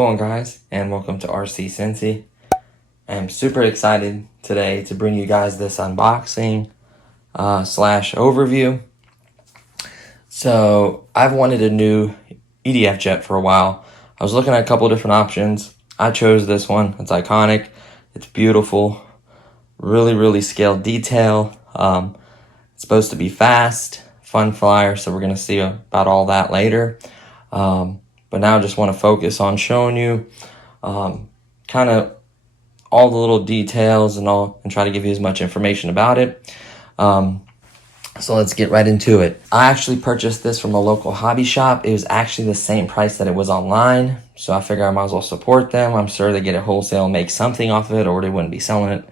going, guys? And welcome to RC Cincy. I'm super excited today to bring you guys this unboxing slash overview. So I've wanted a new EDF jet for a while. I was looking at a couple different options. I chose this one. It's iconic. It's beautiful. Really scaled detail. It's supposed to be fast, fun flyer. So we're going to see about all that later. But now I just want to focus on showing you kind of all the little details and try to give you as much information about it. So let's get right into it. I actually purchased this from a local hobby shop. It was actually the same price that it was online. So I figured I might as well support them. I'm sure they get it wholesale and make something off of it, or they wouldn't be selling it.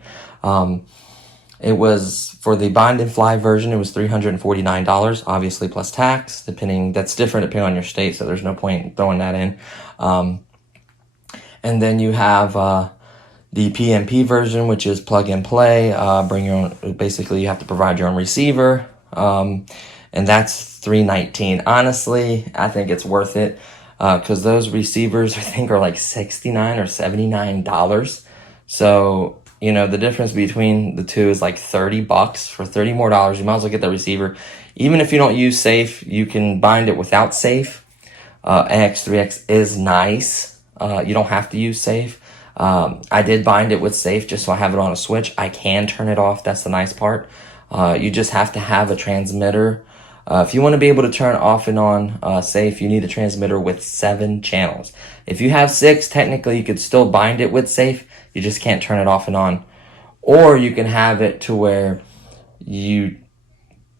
It was, for the bind and fly version, it was $349, obviously plus tax, that's different depending on your state, so there's no point throwing that in. And then you have the PMP version, which is plug and play, bring your own, basically you have to provide your own receiver, and that's $319. Honestly, I think it's worth it, because those receivers, I think, are like $69 or $79. So, you know, the difference between the two is like $30. For $30 more, you might as well get the receiver. Even if you don't use safe, you can bind it without safe. AX3X is nice. You don't have to use safe. I did bind it with safe just so I have it on a switch. I can turn it off. That's the nice part. You just have to have a transmitter. If you want to be able to turn off and on safe, you need a transmitter with 7 channels. If you have 6, technically you could still bind it with safe. You just can't turn it off and on. Or you can have it to where you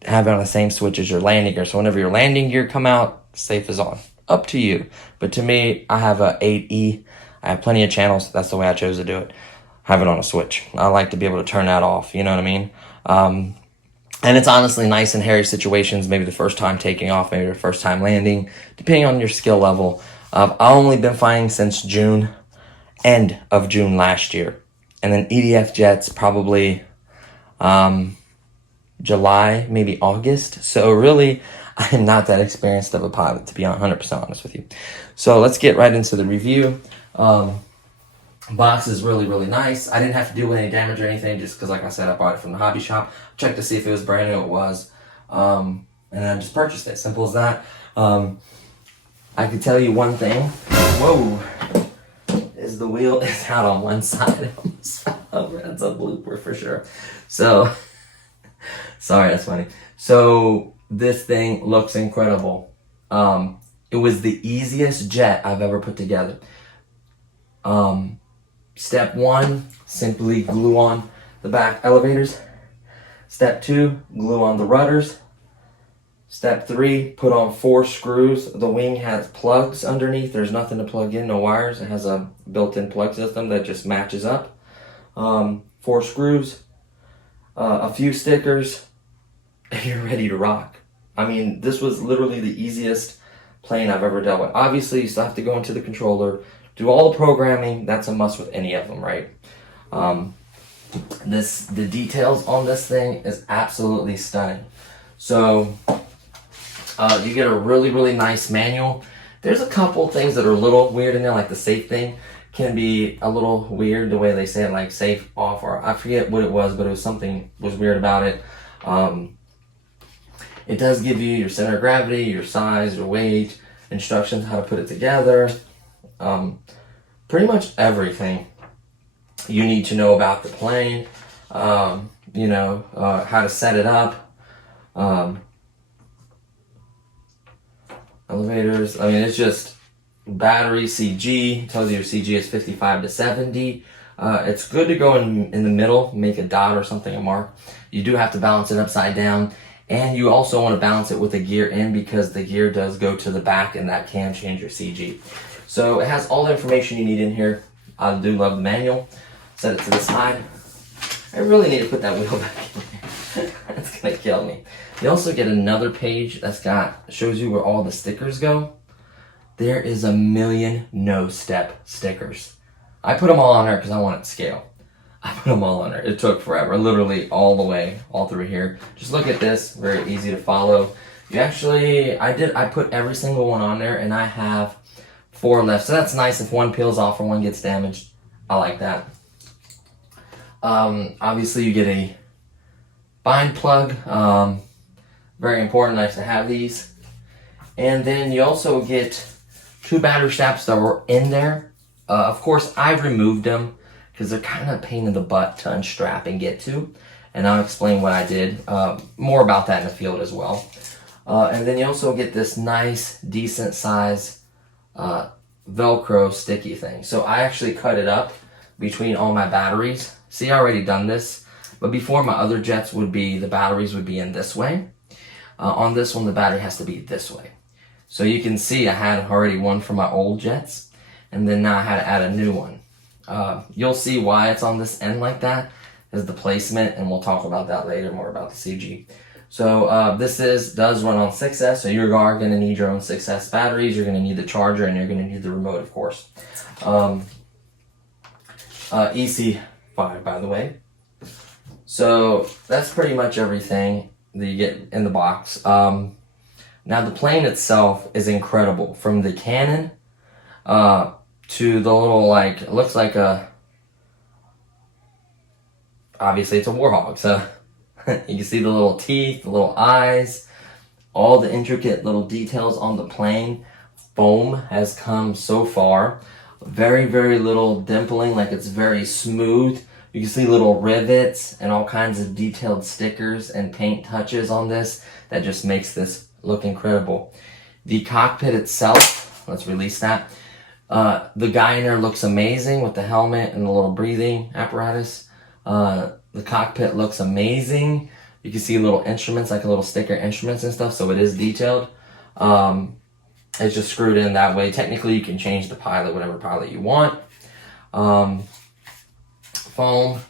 have it on the same switch as your landing gear. So whenever your landing gear come out, safe is on. Up to you. But to me, I have a 8E. I have plenty of channels. That's the way I chose to do it. Have it on a switch. I like to be able to turn that off. You know what I mean? And it's honestly nice in hairy situations. Maybe the first time taking off, maybe the first time landing, depending on your skill level. I've only been flying since end of June last year. And then EDF jets probably July, maybe August. So really, I am not that experienced of a pilot, to be 100% honest with you. So let's get right into the review. Box is really nice. I didn't have to do any damage or anything, just because, like I said, I bought it from the hobby shop. Checked to see if it was brand new. It was. And then I just purchased it. Simple as that. I could tell you one thing. Whoa. Is the wheel is out on one side. That's a blooper for sure. So, sorry, that's funny. So, this thing looks incredible. It was the easiest jet I've ever put together. Step 1, simply glue on the back elevators. Step 2, glue on the rudders. Step 3, put on 4 screws. The wing has plugs underneath. There's nothing to plug in, no wires. It has a built-in plug system that just matches up. 4 screws, a few stickers, and you're ready to rock. I mean, this was literally the easiest plane I've ever dealt with. Obviously, you still have to go into the controller, do all the programming. That's a must with any of them, right? The details on this thing is absolutely stunning. So, you get a really nice manual. There's a couple things that are a little weird in there, like the safe thing can be a little weird, the way they say it, like safe off, or I forget what it was, but it was something was weird about it. It does give you your center of gravity, your size, your weight, instructions how to put it together. Pretty much everything you need to know about the plane, how to set it up. Elevators, I mean, it's just battery, CG, tells you your CG is 55 to 70. It's good to go in the middle, make a dot or something, a mark. You do have to balance it upside down, and you also want to balance it with the gear in, because the gear does go to the back, and that can change your CG. So it has all the information you need in here. I do love the manual. Set it to the side. I really need to put that wheel back in there. It's gonna kill me. You also get another page shows you where all the stickers go. There is a million no-step stickers. I put them all on there because I want it to scale. I put them all on there. It took forever, literally all the way, all through here. Just look at this, very easy to follow. You actually, I put every single one on there, and I have 4 left. So that's nice if one peels off or one gets damaged. I like that. Obviously you get a bind plug. Very important, nice to have these. And then you also get 2 battery straps that were in there. Of course, I removed them because they're kind of a pain in the butt to unstrap and get to. And I'll explain what I did. More about that in the field as well. And then you also get this nice, decent size Velcro sticky thing. So I actually cut it up between all my batteries. See, I already done this. But before, my other jets would be, the batteries would be in this way. On this one, the battery has to be this way. So you can see I had already one for my old jets. And then now I had to add a new one. You'll see why it's on this end like that is the placement, and we'll talk about that later, more about the CG. So this does run on 6S, so you are going to need your own 6S batteries, you're going to need the charger, and you're going to need the remote, of course. EC5, by the way. So that's pretty much everything that you get in the box. Now the plane itself is incredible. From the cannon to the little, like, it looks like a, obviously it's a Warhog, so you can see the little teeth, the little eyes, all the intricate little details on the plane. Foam has come so far. Very, very little dimpling, like it's very smooth. You can see little rivets and all kinds of detailed stickers and paint touches on this that just makes this look incredible. The cockpit itself, let's release that. The guy in there looks amazing with the helmet and the little breathing apparatus. The cockpit looks amazing. You can see little instruments, like a little sticker instruments and stuff, so it is detailed. It's just screwed in that way. Technically, you can change the pilot, whatever pilot you want. Foam.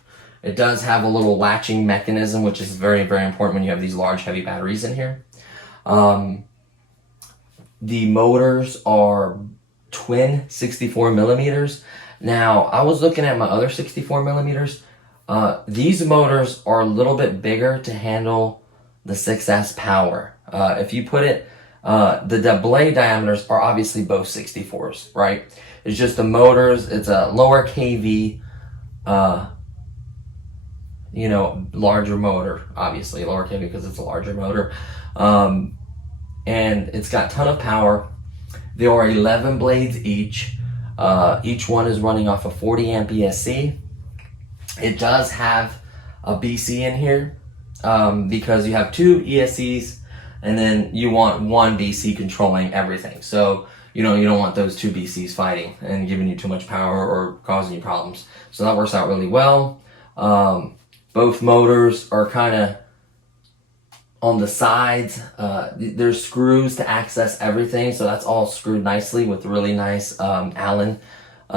It does have a little latching mechanism, which is very, very important when you have these large, heavy batteries in here. The motors are twin 64 millimeters. Now, I was looking at my other 64 millimeters. These motors are a little bit bigger to handle the 6S power. If you put it, the blade diameters are obviously both 64s, right? It's just the motors, it's a lower KV, larger motor, obviously, lower KV because it's a larger motor. And it's got a ton of power. There are 11 blades each. Each one is running off a 40 amp ESC. It does have a BC in here because you have 2 ESCs and then you want 1 BC controlling everything. So, you don't want those 2 BCs fighting and giving you too much power or causing you problems. So that works out really well. Both motors are kind of on the sides. There's screws to access everything. So that's all screwed nicely with really nice Allen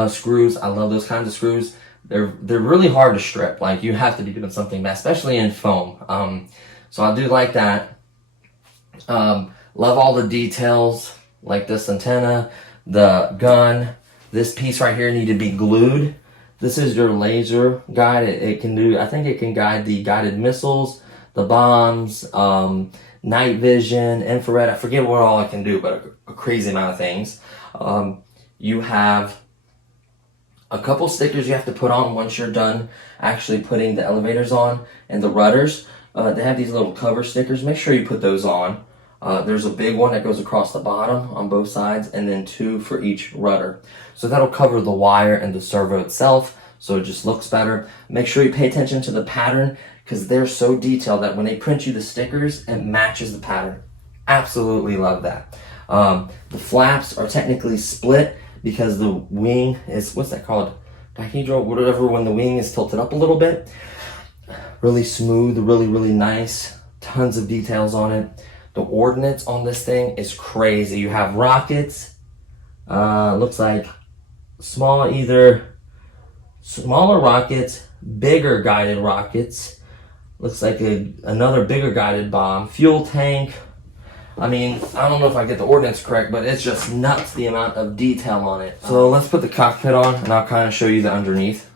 screws. I love those kinds of screws. They're really hard to strip. Like, you have to be doing something, especially in foam. So I do like that. Love all the details, like this antenna, the gun. This piece right here needed to be glued. This is your laser guide. It can do, I think it can guide the guided missiles, the bombs, night vision, infrared. I forget what all it can do, but a crazy amount of things. You have a couple stickers you have to put on once you're done actually putting the elevators on and the rudders. They have these little cover stickers. Make sure you put those on. There's a big one that goes across the bottom on both sides, and then 2 for each rudder. So that'll cover the wire and the servo itself, so it just looks better. Make sure you pay attention to the pattern, because they're so detailed that when they print you the stickers, it matches the pattern. Absolutely love that. The flaps are technically split because the wing is, what's that called? Dihedral, whatever, when the wing is tilted up a little bit. Really smooth, really, really nice. Tons of details on it. The ordnance on this thing is crazy. You have rockets. Looks like either smaller rockets, bigger guided rockets. Looks like another bigger guided bomb. Fuel tank. I mean, I don't know if I get the ordnance correct, but it's just nuts the amount of detail on it. So let's put the cockpit on, and I'll kind of show you the underneath.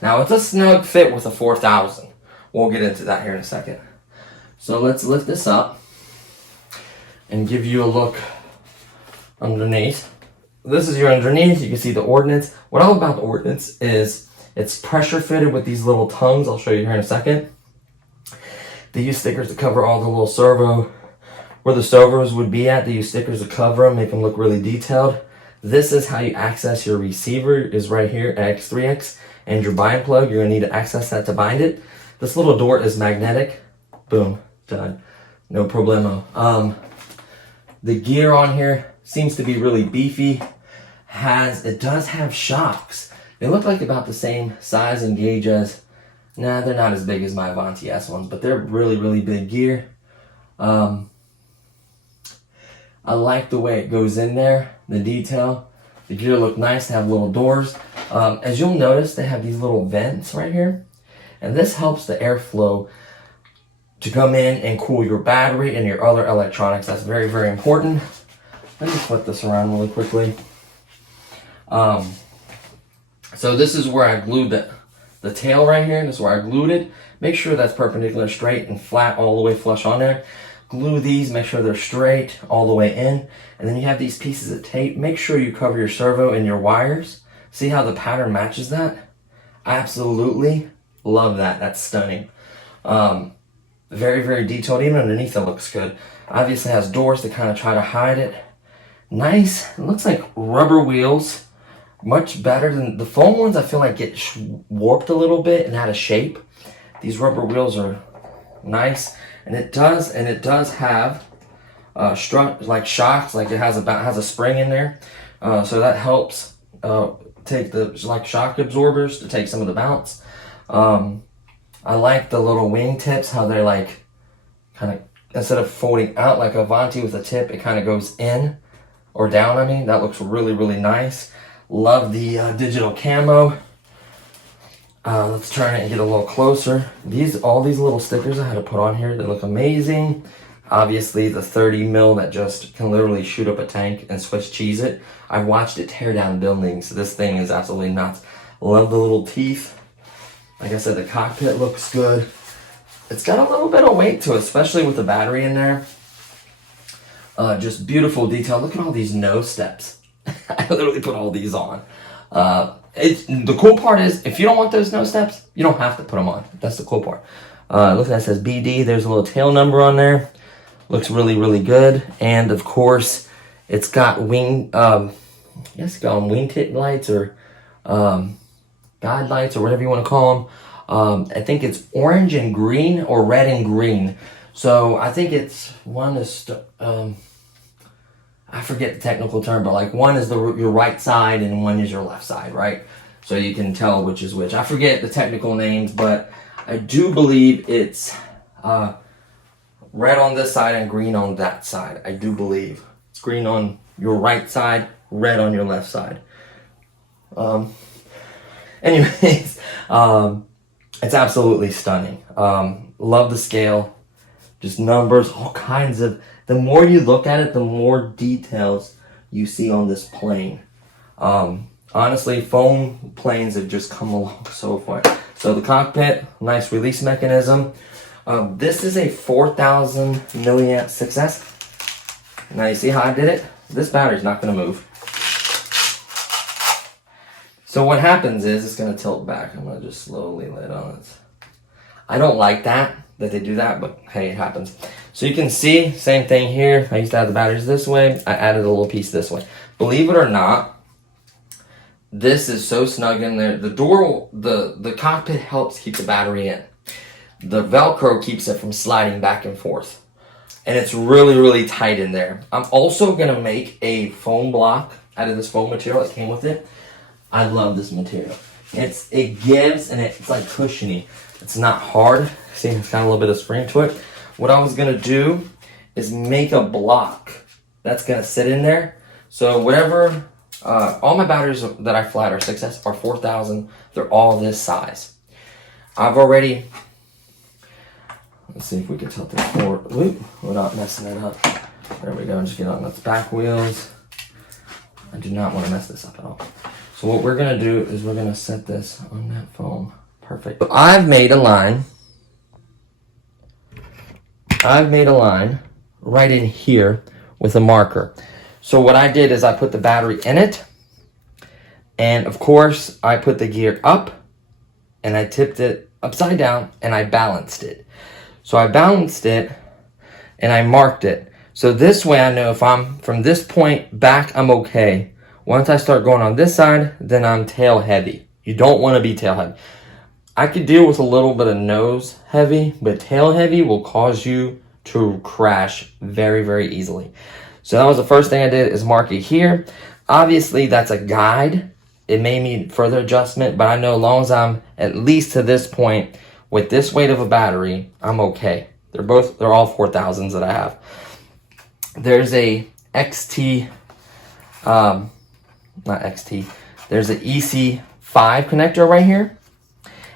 Now, it's a snug fit with a 4000. We'll get into that here in a second. So let's lift this up and give you a look underneath. This is your underneath. You can see the ordnance. What I love about the ordnance is it's pressure fitted with these little tongues. I'll show you here in a second. They use stickers to cover all the little servo, where the servos would be at. They use stickers to cover them, make them look really detailed. This is how you access your receiver, is right here at X3X, and your bind plug. You're gonna need to access that to bind it. This little door is magnetic. Boom, done. No problemo. The gear on here seems to be really beefy. It does have shocks. They look like about the same size and gauge as, nah, they're not as big as my Avanti S ones, but they're really, really big gear. I like the way it goes in there, the detail. The gear look nice to have little doors. As you'll notice, they have these little vents right here. And this helps the airflow to come in and cool your battery and your other electronics. That's very, very important. Let me flip this around really quickly. So this is where I glued the tail right here. This is where I glued it. Make sure that's perpendicular, straight, and flat all the way flush on there. Glue these, make sure they're straight all the way in. And then you have these pieces of tape. Make sure you cover your servo and your wires. See how the pattern matches that? Absolutely love that. That's stunning. Very, very detailed. Even underneath it looks good. Obviously has doors to kind of try to hide it. Nice. It looks like rubber wheels. Much better than the foam ones. I feel like get warped a little bit and out of shape. These rubber wheels are nice, and it does have like shocks. Like it has a spring in there, so that helps take the shock absorbers to take some of the bounce. I like the little wing tips, how they're like kind of, instead of folding out like a Avanti with a tip, it kind of goes in or down. I mean, that looks really, really nice. Love the digital camo. Let's try and get a little closer. All these little stickers I had to put on here, they look amazing. Obviously the 30 mil that just can literally shoot up a tank and Swiss cheese it. I've watched it tear down buildings. This thing is absolutely nuts. Love the little teeth. Like I said, the cockpit looks good. It's got a little bit of weight to it, especially with the battery in there. Just beautiful detail. Look at all these nose steps. I literally put all these on. The cool part is, if you don't want those nose steps, you don't have to put them on. That's the cool part. Look at that, says BD. There's a little tail number on there. Looks really, really good. And of course, it's got wing, yes, got wingtip lights or guide lights or whatever you want to call them. I think it's orange and green or red and green. So I think it's one is, I forget the technical term, but like one is your right side and one is your left side, right? So you can tell which is which. I forget the technical names, but I do believe it's red on this side and green on that side. I do believe it's green on your right side, red on your left side. Anyways, it's absolutely stunning. Love the scale, just numbers, all kinds of. The more you look at it, the more details you see on this plane. Honestly, foam planes have just come along so far. So the cockpit, nice release mechanism. This is a 4,000 milliamp 6S. Now you see how I did it? This battery's not going to move. So what happens is it's going to tilt back. I'm going to just slowly let it on. I don't like that they do that, but hey, it happens. So you can see, same thing here. I used to have the batteries this way. I added a little piece this way. Believe it or not, this is so snug in there. The door, the cockpit helps keep the battery in. The Velcro keeps it from sliding back and forth. And it's really, really tight in there. I'm also going to make a foam block out of this foam material that came with it. I love this material. It gives, and it's like cushiony. It's not hard. See, it's got a little bit of spring to it. What I was going to do is make a block that's going to sit in there. So whatever, all my batteries that I fly are 6S are 4,000. They're all this size. I've already, let's see if we can tilt this forward. Ooh, we're not messing it up. There we go. Just get on those back wheels. I do not want to mess this up at all. So what we're going to do is we're going to set this on that foam. Perfect. So I've made a line right in here with a marker. So what I did is I put the battery in it, and of course I put the gear up, and I tipped it upside down, and I balanced it. So I balanced it, and I marked it. So this way I know if I'm from this point back, I'm okay. Once I start going on this side, then I'm tail heavy. You don't want to be tail heavy. I could deal with a little bit of nose heavy, but tail heavy will cause you to crash very, very easily. So that was the first thing I did, is mark it here. Obviously, that's a guide. It may need further adjustment, but I know as long as I'm at least to this point with this weight of a battery, I'm okay. They're all 4000s that I have. There's a XT, not XT, there's an EC5 connector right here.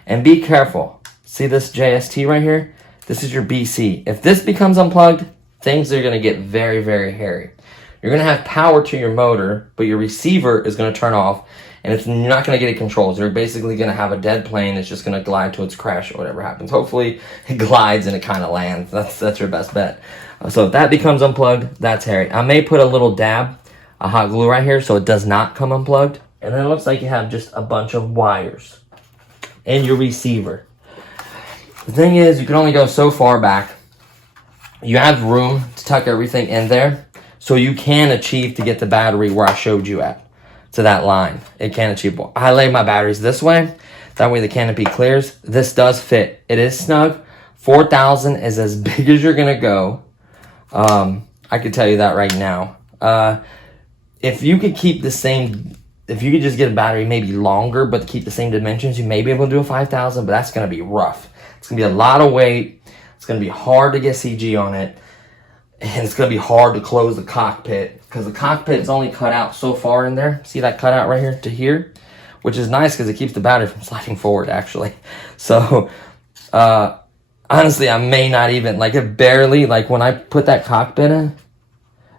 And be careful. See this JST right here? This is your BC. If this becomes unplugged, things are going to get very, very hairy. You're going to have power to your motor, but your receiver is going to turn off, and you're not going to get it controlled. So you're basically going to have a dead plane that's just going to glide to its crash or whatever happens. Hopefully, it glides and it kind of lands. That's your best bet. So if that becomes unplugged, that's hairy. I may put a little dab of hot glue right here so it does not come unplugged. And then it looks like you have just a bunch of wires and your receiver. The thing is, you can only go so far back. You have room to tuck everything in there, so you can achieve to get the battery where I showed you at, to that line. It can achieve. I lay my batteries this way, that way the canopy clears. This does fit. It is snug. 4000 is as big as you're gonna go. I could tell you that right now. If you could keep the same, if you could just get a battery maybe longer but keep the same dimensions, you may be able to do a 5000, but that's going to be rough. It's going to be a lot of weight. It's going to be hard to get CG on it. And it's going to be hard to close the cockpit because the cockpit is only cut out so far in there. See that cutout right here to here? Which is nice because it keeps the battery from sliding forward, actually. So, honestly, I may not even, like it barely, like when I put that cockpit in,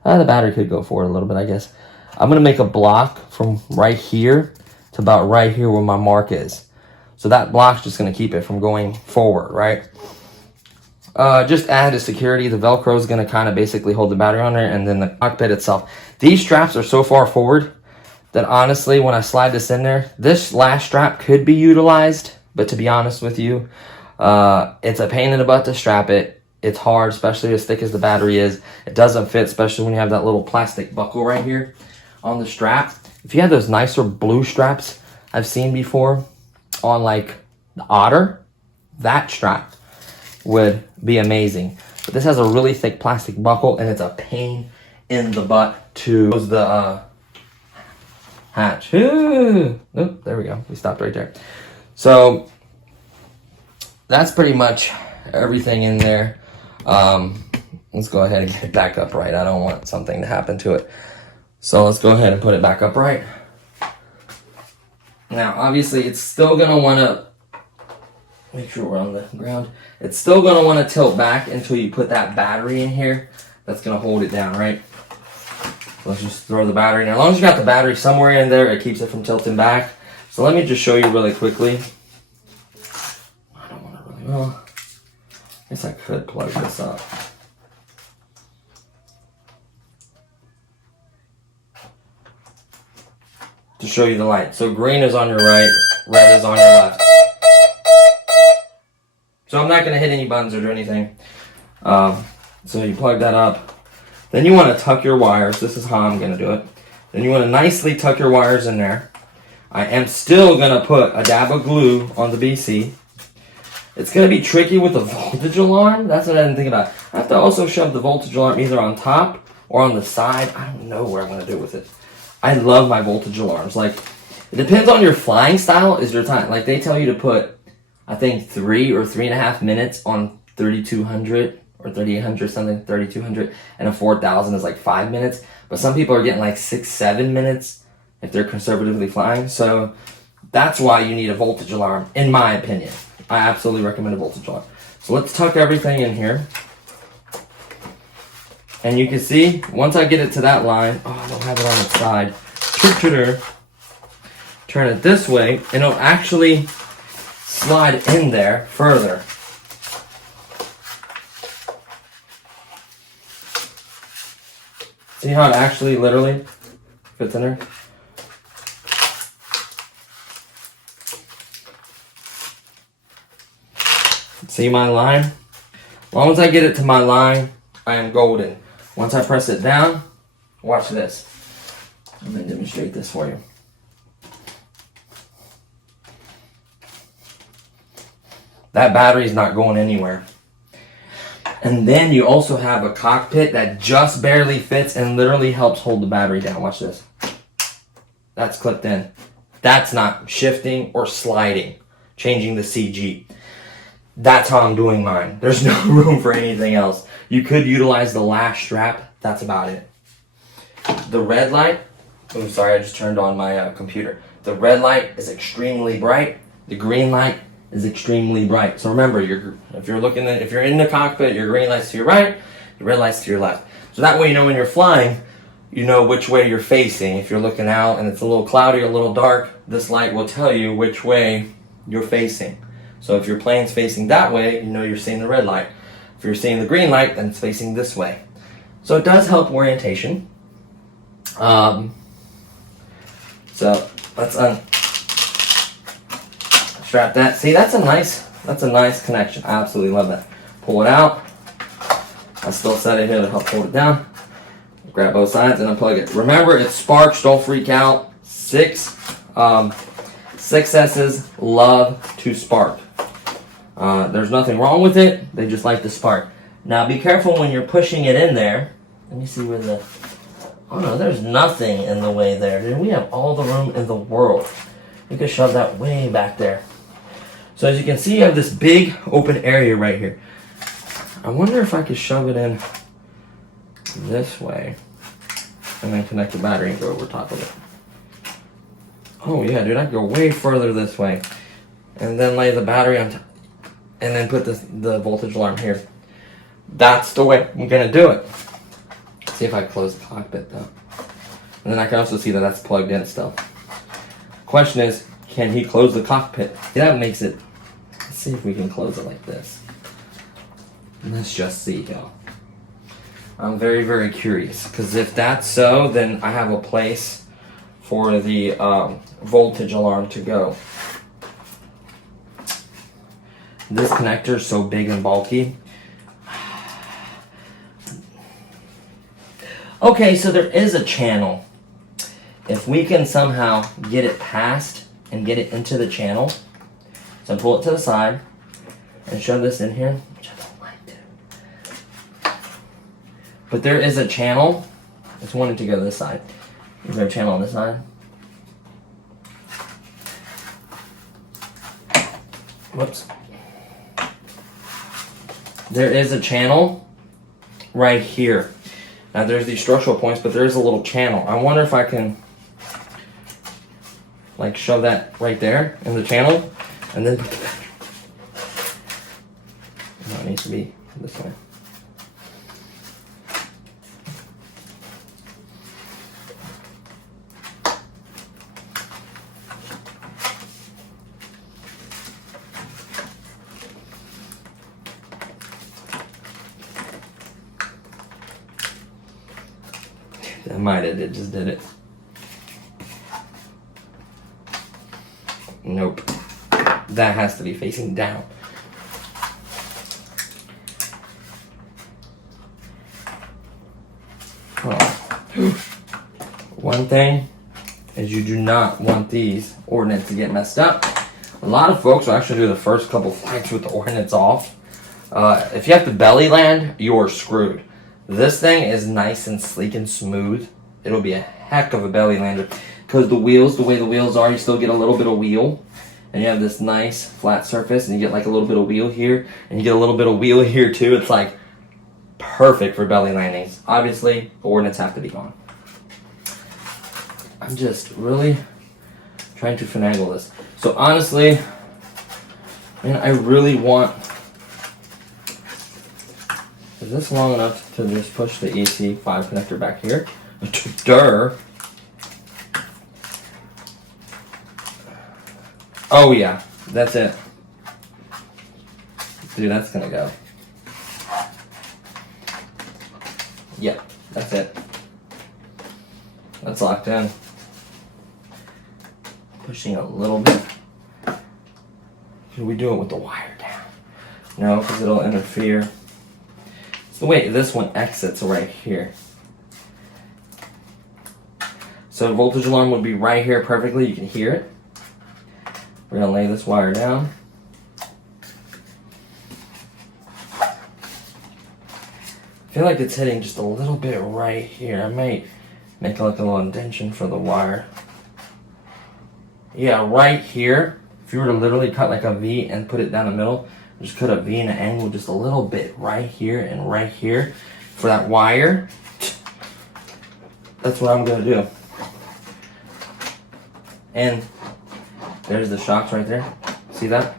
the battery could go forward a little bit, I guess. I'm going to make a block from right here to about right here where my mark is. So that block's just going to keep it from going forward, right? Just add a security. The Velcro is going to kind of basically hold the battery on there, and then the cockpit itself. These straps are so far forward that honestly, when I slide this in there, this last strap could be utilized, but to be honest with you, it's a pain in the butt to strap it. It's hard, especially as thick as the battery is. It doesn't fit, especially when you have that little plastic buckle right here on the strap. If you have those nicer blue straps I've seen before on like the Otter, that strap would be amazing. But this has a really thick plastic buckle, and it's a pain in the butt to close the hatch. Ooh, there we go. We stopped right there. So that's pretty much everything in there. Let's go ahead and get it back upright. I don't want something to happen to it. So let's go ahead and put it back upright. Now, obviously, it's still going to want to, make sure we're on the ground. It's still going to want to tilt back until you put that battery in here. That's going to hold it down, right? So let's just throw the battery in there. As long as you got the battery somewhere in there, it keeps it from tilting back. So let me just show you really quickly. I don't want to really, well, I guess I could plug this up. To show you the light. So green is on your right, red is on your left. So I'm not going to hit any buttons or do anything. So you plug that up. Then you want to tuck your wires. This is how I'm going to do it. Then you want to nicely tuck your wires in there. I am still going to put a dab of glue on the BC. It's going to be tricky with the voltage alarm. That's what I didn't think about. I have to also shove the voltage alarm either on top or on the side. I don't know where I'm going to do with it. I love my voltage alarms. Like, it depends on your flying style is your time. Like, they tell you to put, I think, 3 or 3.5 minutes on 3200 or 3800 something, 3200, and a 4000 is like 5 minutes. But some people are getting like 6-7 minutes if they're conservatively flying. So that's why you need a voltage alarm, in my opinion. I absolutely recommend a voltage alarm. So let's tuck everything in here. And you can see, once I get it to that line, oh, I don't have it on its side. Turn it this way, and it'll actually slide in there further. See how it actually literally fits in there? See my line? As long as I get it to my line, I am golden. Once I press it down, watch this. I'm going to demonstrate this for you. That battery's not going anywhere. And then you also have a cockpit that just barely fits and literally helps hold the battery down. Watch this. That's clipped in. That's not shifting or sliding, changing the CG. That's how I'm doing mine. There's no room for anything else. You could utilize the lash strap. That's about it. The red light, oh sorry, I just turned on my computer. The red light is extremely bright. The green light is extremely bright. So remember, if you're in the cockpit, your green light's to your right, your red light's to your left. So that way you know when you're flying, you know which way you're facing. If you're looking out and it's a little cloudy or a little dark, this light will tell you which way you're facing. So if your plane's facing that way, you know you're seeing the red light. If you're seeing the green light, then it's facing this way. So it does help orientation. So let's strap that. See, that's a nice connection. I absolutely love that. Pull it out. I still set it here to help hold it down. Grab both sides and unplug it. Remember, it sparks. Don't freak out. 6S's love to spark. There's nothing wrong with it. They just like to spark. Now, be careful when you're pushing it in there. Let me see where the... Oh, no, there's nothing in the way there. Dude, we have all the room in the world. You can shove that way back there. So as you can see, you have this big open area right here. I wonder if I could shove it in this way and then connect the battery and go over top of it. Oh, yeah, dude, I could go way further this way and then lay the battery on top and then put the voltage alarm here. That's the way I'm going to do it. See if I close the cockpit though. And then I can also see that that's plugged in still. Question is, can he close the cockpit? That makes it, let's see if we can close it like this. Let's just see, y'all. I'm very, very curious. Because if that's so, then I have a place for the voltage alarm to go. This connector is so big and bulky. Okay, so there is a channel. If we can somehow get it past and get it into the channel, so pull it to the side and shove this in here, which I don't like to. But there is a channel. I just wanted to go to this side. Is there a channel on this side? Whoops. There is a channel right here. Now there's these structural points, but there is a little channel. I wonder if I can like shove that right there in the channel and then put the battery. No, it needs to be this way. I might have just did it. Nope. That has to be facing down. Oh. One thing is you do not want these ordnance to get messed up. A lot of folks will actually do the first couple flights with the ordnance off. If you have to belly land, you're screwed. This thing is nice and sleek and smooth. It'll be a heck of a belly lander. Because the wheels, the way the wheels are, you still get a little bit of wheel. And you have this nice flat surface, and you get like a little bit of wheel here. And you get a little bit of wheel here too. It's like perfect for belly landings. Obviously, the ordnance have to be gone. I'm just really trying to finagle this. So honestly, man, I really want... Is this long enough to just push the EC5 connector back here? Durr. Oh yeah, that's it. Dude, that's gonna go. Yeah, that's it. That's locked in. Pushing a little bit. Should we do it with the wire down? No, because it'll interfere. So wait, this one exits right here. So the voltage alarm would be right here perfectly. You can hear it. We're going to lay this wire down. I feel like it's hitting just a little bit right here. I might make like a little indentation for the wire. Yeah, right here. If you were to literally cut like a V and put it down the middle, just cut a V in an angle just a little bit right here and right here for that wire. That's what I'm going to do. And there's the shocks right there. See that?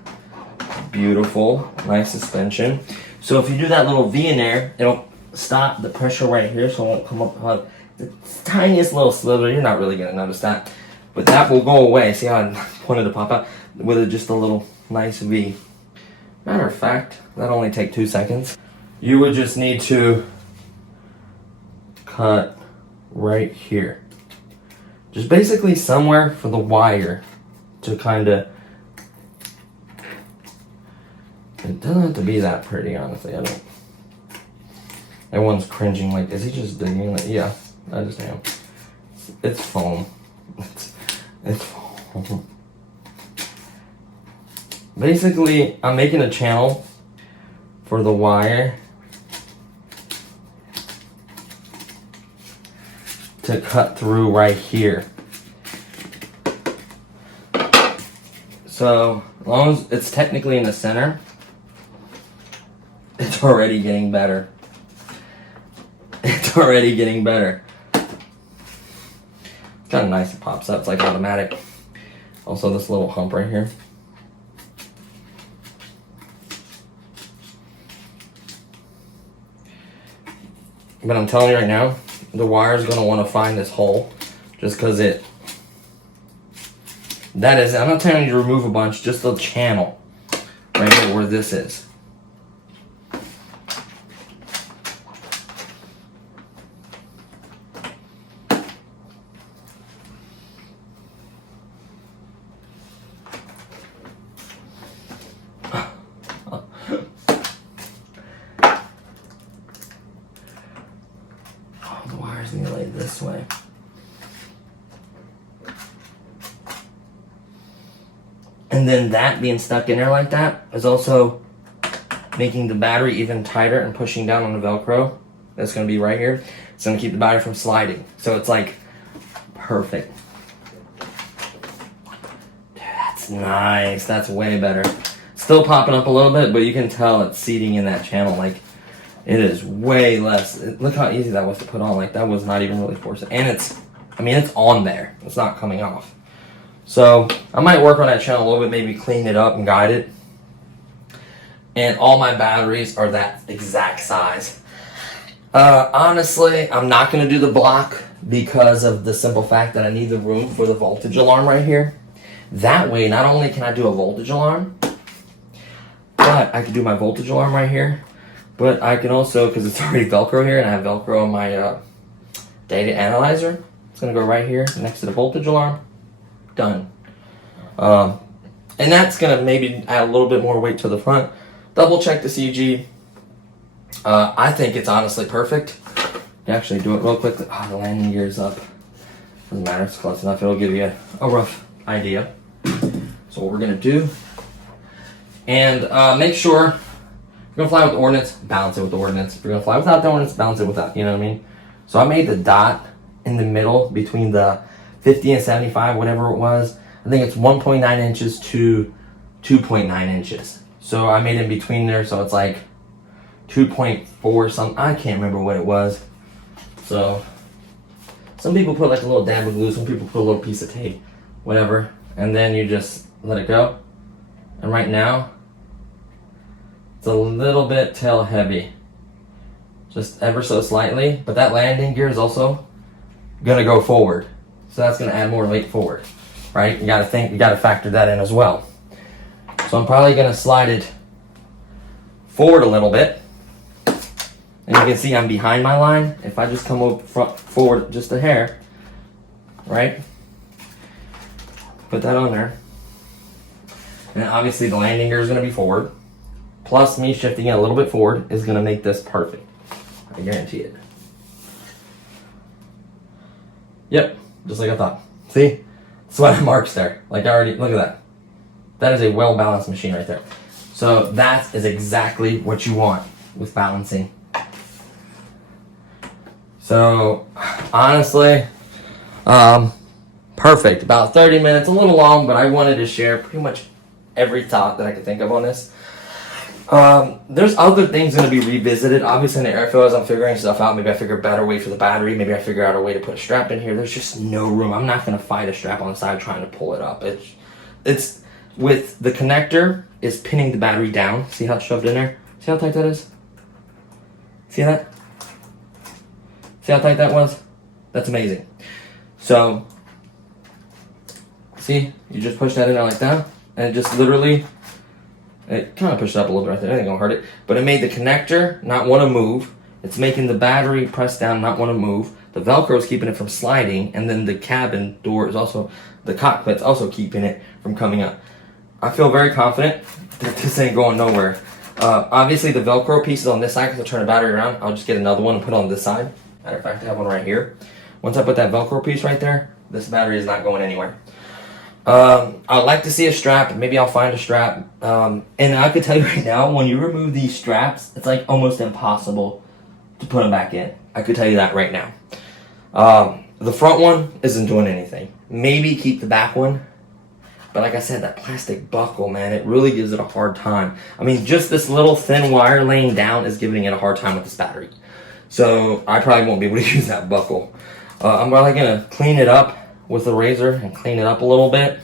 Beautiful, nice suspension. So if you do that little V in there, it'll stop the pressure right here, so it won't come up the tiniest little slither. You're not really gonna notice that, but that will go away. See how I wanted to pop out with just a little nice V. Matter of fact, that'll only take 2 seconds. You would just need to cut right here. Just basically somewhere for the wire to kind of, it doesn't have to be that pretty, honestly. I don't. Everyone's cringing like, is he just digging? Like, yeah, I just am. It's foam. It's foam. Basically, I'm making a channel for the wire to cut through right here. So, as long as it's technically in the center, it's already getting better. It's already getting better. It's kind of nice, it pops up, it's like automatic. Also this little hump right here. But I'm telling you right now, the wire is going to want to find this hole just because it, that is, I'm not telling you to remove a bunch, just the channel right here where this is. The wire's gonna lay this way. And then that being stuck in there like that is also making the battery even tighter and pushing down on the Velcro. That's gonna be right here. It's gonna keep the battery from sliding. So it's like perfect. Dude, that's nice. That's way better. Still popping up a little bit, but you can tell it's seating in that channel. Like, it is way less. Look how easy that was to put on. Like, that was not even really forced. And it's, I mean, it's on there. It's not coming off. So, I might work on that channel a little bit, maybe clean it up and guide it. And all my batteries are that exact size. Honestly, I'm not going to do the block because of the simple fact that I need the room for the voltage alarm right here. That way, not only can I do a voltage alarm, but I can do my voltage alarm right here. But I can also, because it's already Velcro here, and I have Velcro on my data analyzer, it's going to go right here next to the voltage alarm. Done. And that's going to maybe add a little bit more weight to the front. Double check the CG. I think it's honestly perfect. You actually do it real quick. The landing gear's up. Doesn't matter, it's close enough. It'll give you a rough idea. So what we're going to do, and make sure, if you're going to fly with the ordnance, balance it with the ordnance. If you're going to fly without the ordnance, balance it without, you know what I mean? So I made the dot in the middle between the 50 and 75, whatever it was. I think it's 1.9 inches to 2.9 inches. So I made it in between there, so it's like 2.4 something. I can't remember what it was. So some people put like a little dab of glue, some people put a little piece of tape, whatever. And then you just let it go. And right now, it's a little bit tail heavy. Just ever so slightly. But that landing gear is also gonna go forward. So that's gonna add more weight forward, right? You gotta factor that in as well. So I'm probably gonna slide it forward a little bit. And you can see I'm behind my line. If I just come forward just a hair, right? Put that on there. And obviously the landing gear is going to be forward. Plus me shifting it a little bit forward is going to make this perfect. I guarantee it. Yep, just like I thought. See? That's why the marks there. Like I already, look at that. That is a well-balanced machine right there. So that is exactly what you want with balancing. So honestly, perfect. About 30 minutes, a little long, but I wanted to share pretty much every thought that I could think of on this. There's other things going to be revisited. Obviously in the airfield, as I'm figuring stuff out, maybe I figure a better way for the battery. Maybe I figure out a way to put a strap in here. There's just no room. I'm not going to fight a strap on the side trying to pull it up. It's with the connector is pinning the battery down. See how it's shoved in there? See how tight that is? See that? See how tight that was? That's amazing. So, see, you just push that in there like that, and it just literally, it kind of pushed it up a little bit right there. It ain't gonna hurt it, but it made the connector not want to move. It's making the battery press down, not want to move. The Velcro is keeping it from sliding, and then the cabin door is also, the cockpit's also keeping it from coming up. I feel very confident that this ain't going nowhere. Obviously, the Velcro piece is on this side because I'll turn the battery around. I'll just get another one and put it on this side. Matter of fact, I have one right here. Once I put that Velcro piece right there, this battery is not going anywhere. I'd like to see a strap. Maybe I'll find a strap. And I could tell you right now, when you remove these straps, it's like almost impossible to put them back in. I could tell you that right now. The front one isn't doing anything. Maybe keep the back one. But like I said, that plastic buckle, man, it really gives it a hard time. I mean, just this little thin wire laying down is giving it a hard time with this battery. So I probably won't be able to use that buckle. I'm probably going to clean it up with a razor and clean it up a little bit.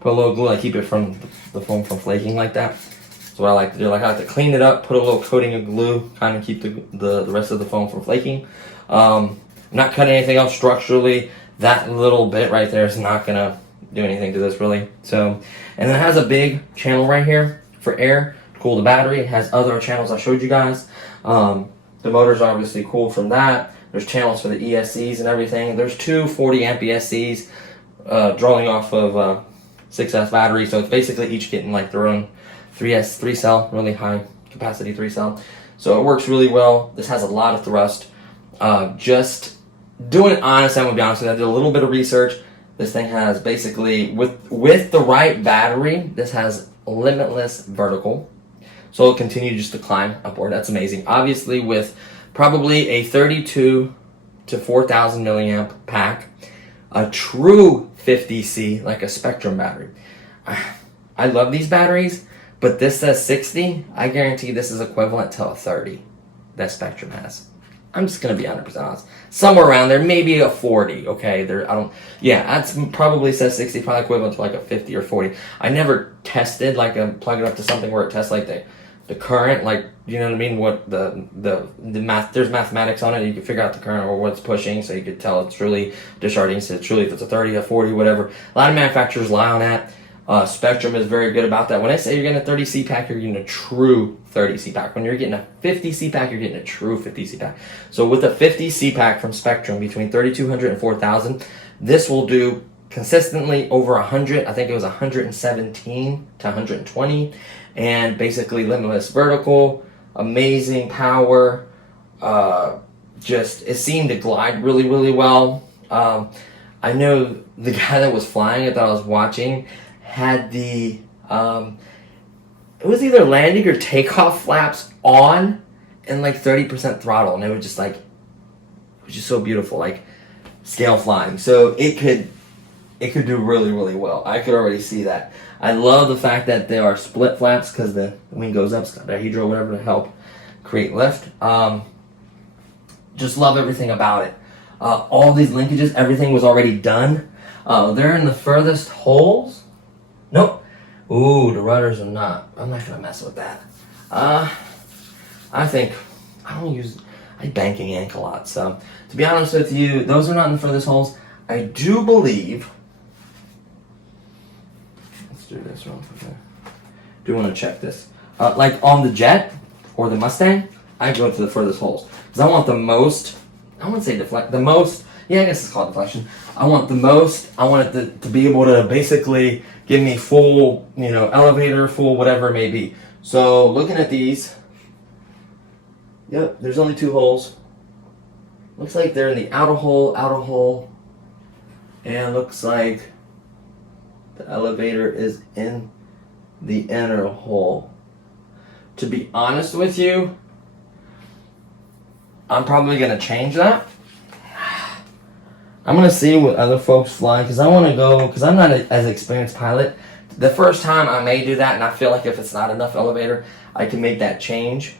Put a little glue, I keep it from the foam from flaking like that. That's what I like to do. Like I like to clean it up, put a little coating of glue, kind of keep the rest of the foam from flaking. I'm not cutting anything else structurally. That little bit right there is not going to do anything to this really. So, and then it has a big channel right here for air to cool the battery. It has other channels I showed you guys. The motors are obviously cool from that. There's channels for the ESCs and everything. There's two 40 amp ESCs drawing off of 6S battery. So it's basically each getting like their own 3 cell, really high capacity 3 cell. So it works really well. This has a lot of thrust. Just doing it honest, I'm gonna be honest with you. I did a little bit of research. This thing has basically, with the right battery, this has limitless vertical. So it'll continue just to climb upward. That's amazing. Obviously with probably a 32 to 4,000 milliamp pack, a true 50C, like a Spectrum battery. I love these batteries, but this says 60. I guarantee this is equivalent to a 30 that Spectrum has. I'm just gonna be 100% honest. Somewhere around there, maybe a 40. Okay, that's probably says 60, probably equivalent to like a 50 or 40. I never tested plug it up to something where it tests like the current, like, you know what I mean? What the math? There's mathematics on it. You can figure out the current or what's pushing, so you could tell it's truly discharging. So truly, if it's a 30, a 40, whatever. A lot of manufacturers lie on that. Spectrum is very good about that. When I say you're getting a 30 C-pack, you're getting a true 30 C-pack. When you're getting a 50 C-pack, you're getting a true 50 C-pack. So with a 50 C-pack from Spectrum, between 3,200 and 4,000, this will do consistently over 100. I think it was 117 to 120. And basically limitless vertical, amazing power. It seemed to glide really, really well. I know the guy that was flying it that I was watching had the, it was either landing or takeoff flaps on and like 30% throttle. And it was just like, it was just so beautiful, like scale flying. So it could do really, really well. I could already see that. I love the fact that there are split flaps because the wing goes up, it's got dihedral or whatever to help create lift. Just love everything about it. All these linkages, everything was already done. They're in the furthest holes. Nope. Ooh, the rudders are not. I'm not gonna mess with that. I banking yank a lot. So to be honest with you, those are not in the furthest holes. I do believe. Let's do this real quick. Do want to check this. Like on the Jet or the Mustang, I go to the furthest holes because I want the most. I wouldn't say deflect. The most Yeah, I guess it's called deflection. I want it to be able to basically give me full, elevator, full whatever it may be. So looking at these, yep, there's only 2 holes. Looks like they're in the outer hole, and looks like the elevator is in the inner hole. To be honest with you, I'm probably going to change that. I'm going to see what other folks fly, because I want to go, because I'm not as experienced pilot. The first time I may do that, and I feel like if it's not enough elevator, I can make that change.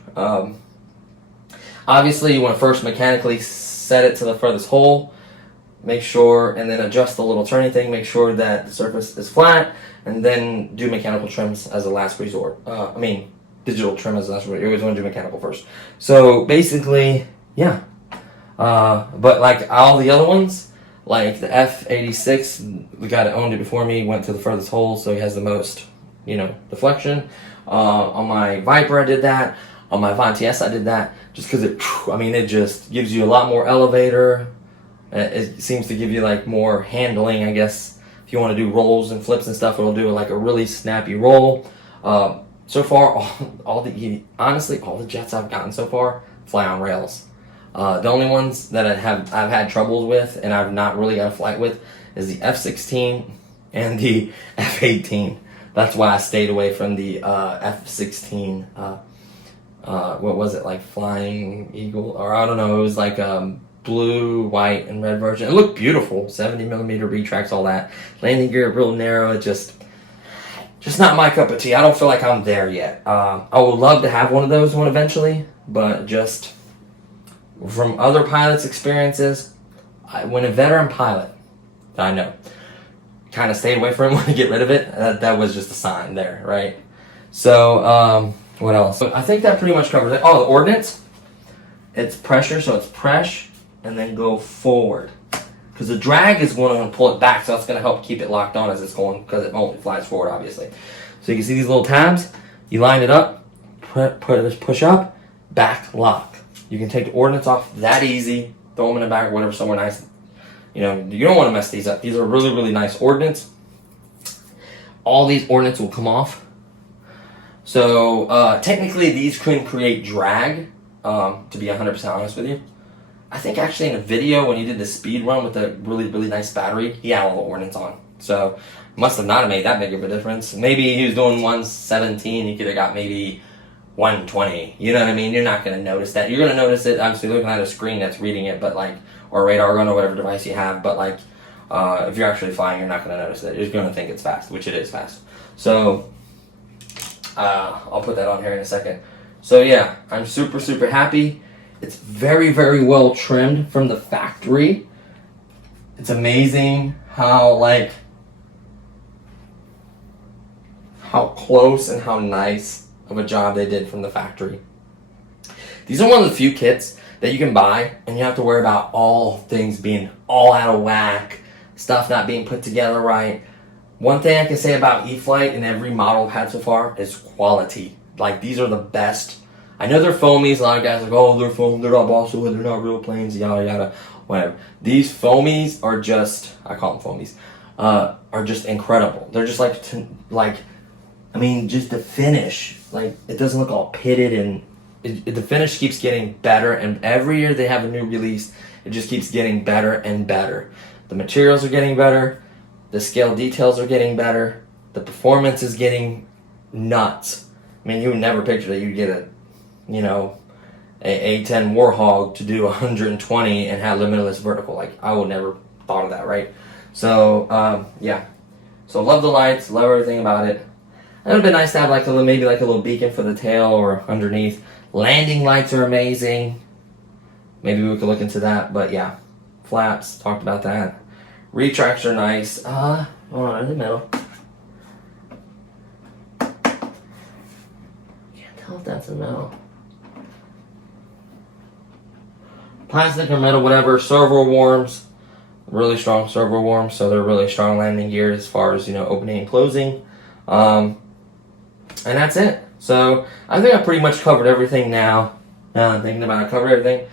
Obviously, you want to first mechanically set it to the furthest hole, make sure, and then adjust the little turning thing, make sure that the surface is flat, and then do mechanical trims as a last resort. Digital trim as a last resort. You always want to do mechanical first. So basically, yeah. But like all the other ones, like the F-86, the guy that owned it before me went to the furthest hole, so he has the most, deflection. On my Viper, I did that. On my Von TS, I did that. Just because it just gives you a lot more elevator. It seems to give you like more handling, I guess. If you want to do rolls and flips and stuff, it'll do like a really snappy roll. So far, all the jets I've gotten so far fly on rails. The only ones that I've had troubles with and I've not really got a flight with is the F-16 and the F-18. That's why I stayed away from the F-16. What was it, like Flying Eagle? Or I don't know, it was like blue, white, and red version. It looked beautiful, 70mm retracts, all that. Landing gear real narrow, it just not my cup of tea. I don't feel like I'm there yet. I would love to have one of those eventually, but just from other pilots' experiences, when a veteran pilot that I know kind of stayed away from it, want to get rid of it, that was just a sign there, right? So, what else? I think that pretty much covers it. Oh, the ordnance. It's pressure, so it's press, and then go forward. Because the drag is going to pull it back, so that's going to help keep it locked on as it's going, because it only flies forward, obviously. So you can see these little tabs. You line it up, push up, back, lock. You can take the ordnance off that easy, throw them in the back or whatever, somewhere nice. You don't want to mess these up. These are really, really nice ordnance. All these ordnance will come off. So technically these couldn't create drag, to be 100% honest with you. I think actually in a video when you did the speed run with the really, really nice battery, he had all the ordnance on. So must have not made that big of a difference. Maybe he was doing 117, he could have got maybe 120. You know what I mean? You're not going to notice that. You're going to notice it obviously looking at a screen that's reading it, but like, or radar gun or whatever device you have, but like, if you're actually flying, you're not going to notice it. You're going to think it's fast, which it is fast. So I'll put that on here in a second. So yeah, I'm super, super happy. It's very, very well trimmed from the factory. It's amazing how close and how nice of a job they did from the factory. These are one of the few kits that you can buy and you have to worry about all things being all out of whack, stuff not being put together right. One thing I can say about E-flite and every model I've had so far is quality. Like, these are the best. I know they're foamies. A lot of guys are like, oh, they're foam, they're not balsa wood, they're not real planes, yada yada, whatever. These foamies are just, I call them foamies, are just incredible. They're just just the finish. Like, it doesn't look all pitted, and the finish keeps getting better, and every year they have a new release, it just keeps getting better and better. The materials are getting better, the scale details are getting better, the performance is getting nuts. I mean, you would never picture that you'd get a A-10 Warhog to do 120 and have limitless vertical. Like, I would never thought of that, right? So, yeah. So, love the lights, love everything about it. It would have been nice to have maybe a little beacon for the tail or underneath. Landing lights are amazing. Maybe we could look into that, but yeah. Flaps, talked about that. Retracts are nice. Hold on, in the middle. Can't tell if that's a metal. Plastic or metal, whatever. Servo worms, really strong servo worms, so they're really strong landing gear as far as opening and closing. And that's it. So I think I pretty much covered everything now. Now I'm thinking about it, I covered everything.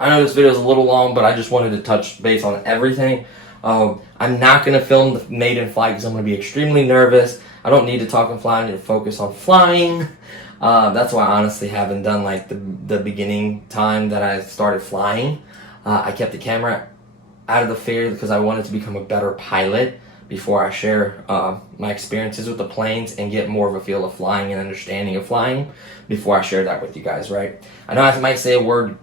I know this video is a little long, but I just wanted to touch base on everything. I'm not going to film the maiden flight because I'm going to be extremely nervous. I don't need to talk and fly. I need to focus on flying. That's why I honestly haven't done like the beginning time that I started flying. I kept the camera out of the fair because I wanted to become a better pilot before I share my experiences with the planes and get more of a feel of flying and understanding of flying before I share that with you guys, right? I know I might say a word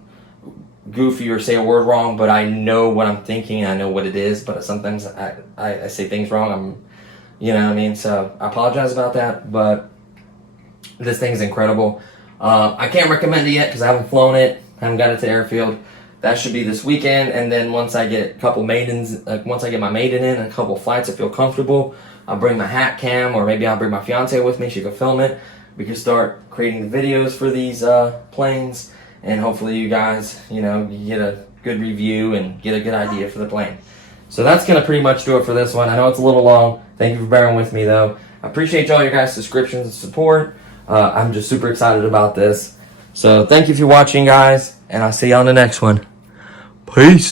goofy or say a word wrong, but I know what I'm thinking and I know what it is, but sometimes I say things wrong. You know what I mean? So I apologize about that, but this thing's incredible. I can't recommend it yet because I haven't flown it. I haven't got it to airfield. That should be this weekend, and then once I get a couple maidens, once I get my maiden in and a couple flights, I feel comfortable, I'll bring my hat cam, or maybe I'll bring my fiance with me. She can film it. We can start creating the videos for these planes, and hopefully you guys, you get a good review and get a good idea for the plane. So that's gonna pretty much do it for this one. I know it's a little long. Thank you for bearing with me, though. I appreciate all your guys' subscriptions and support. I'm just super excited about this. So thank you for watching, guys, and I'll see you on the next one. Peace.